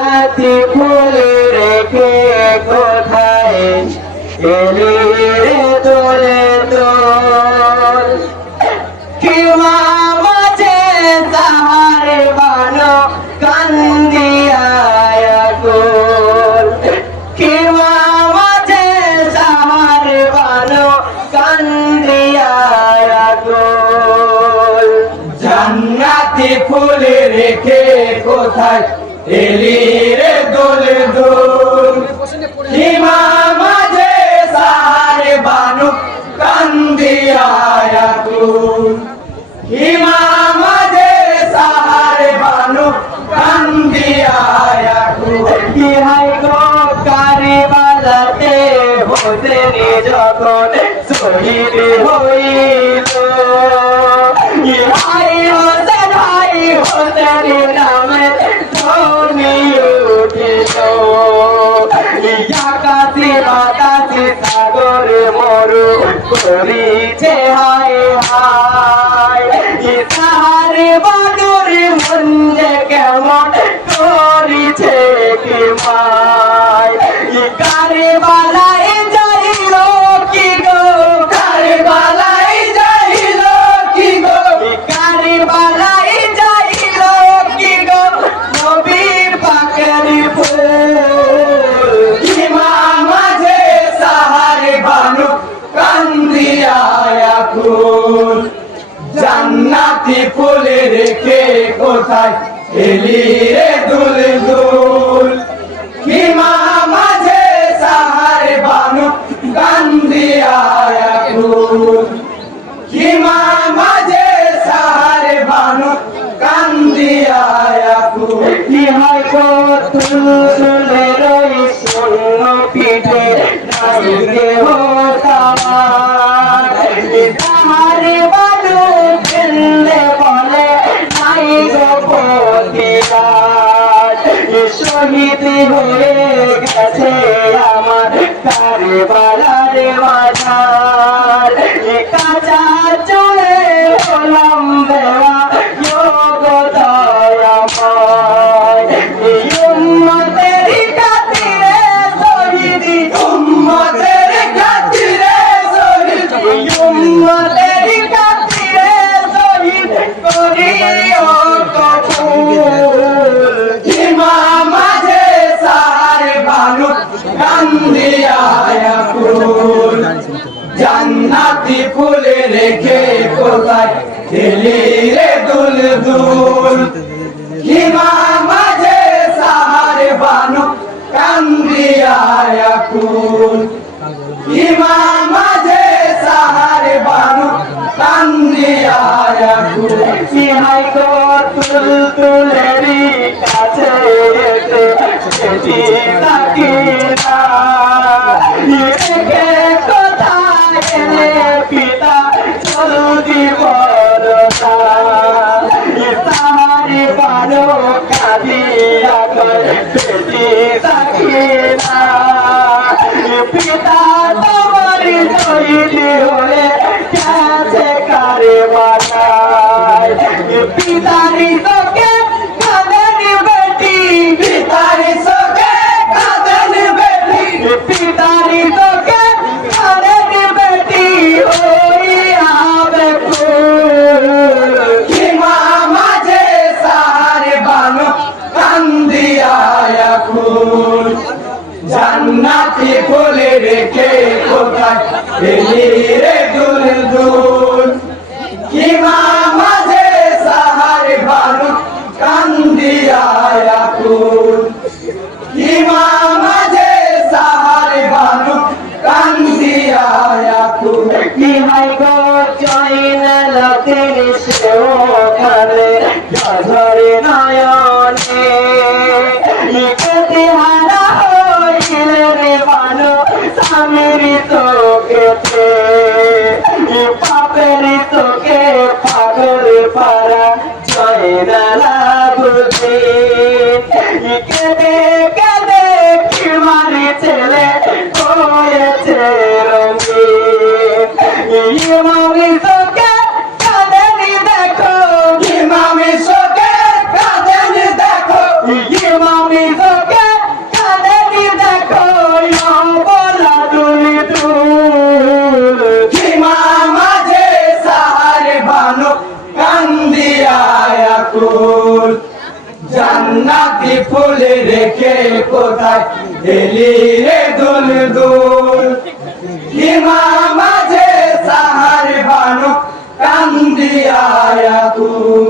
হাতি ফুল রেখে কোথায়? এলি রে তোলে তোর। কিমা মাঝে বানো কান্দিয়া কিমা মাঝে সাহারে বানো কান্দিয়া জান্নাতি ফুল রেখে কোথায়? এলি রে দোল দোল হিমা মাঝে সারে বানু কান্দিয়া কুল। হিমা মাঝে সারে বানু কান্দিয়া কুল। ইহাই গো কারিবালাতে হোসেন যখন শহীদ হইল। ইহাই হোসেন হাই হোসেন নামে উঠিল আকাশে বাতাসে সাগর মরু করিছে হায় হায় ইসারে মন যে কেমন রেখে কোথায়? এলি রে দুল গেছে আমার কারবালার মাঝার কাঁচা চলে হলাম দেওয়া যোগ দয়াময় উম্মতের খাতিরে শহীদ উম্মতের বানু কান্দিয়া কুল জান্নাতি ফুল রেখে কোথায় দিলি রে দুল দুল হিমা মাঝে সারে বানু কান্দিয়া কুল হিমা মাঝে সারে বানু কান্দিয়া কুল ইহাই গো। তুল জান্নাতি ফুল রেখে কোথায়? এলি রে দুল দুল। হিমা মাঝে সাহারে বানু কান্দিয়া কুল হিমা মাঝে সাহারে বানু কান্দিয়া কুল ইহাই গো জৈন লতির সেওখানে ধরে নয়নে ইকতি লাভুতে কেদে কেদে রেখে কোথায়? এলি রে দুল দুল ইমাম আছে সাহার বানু কান্দিয়া কুল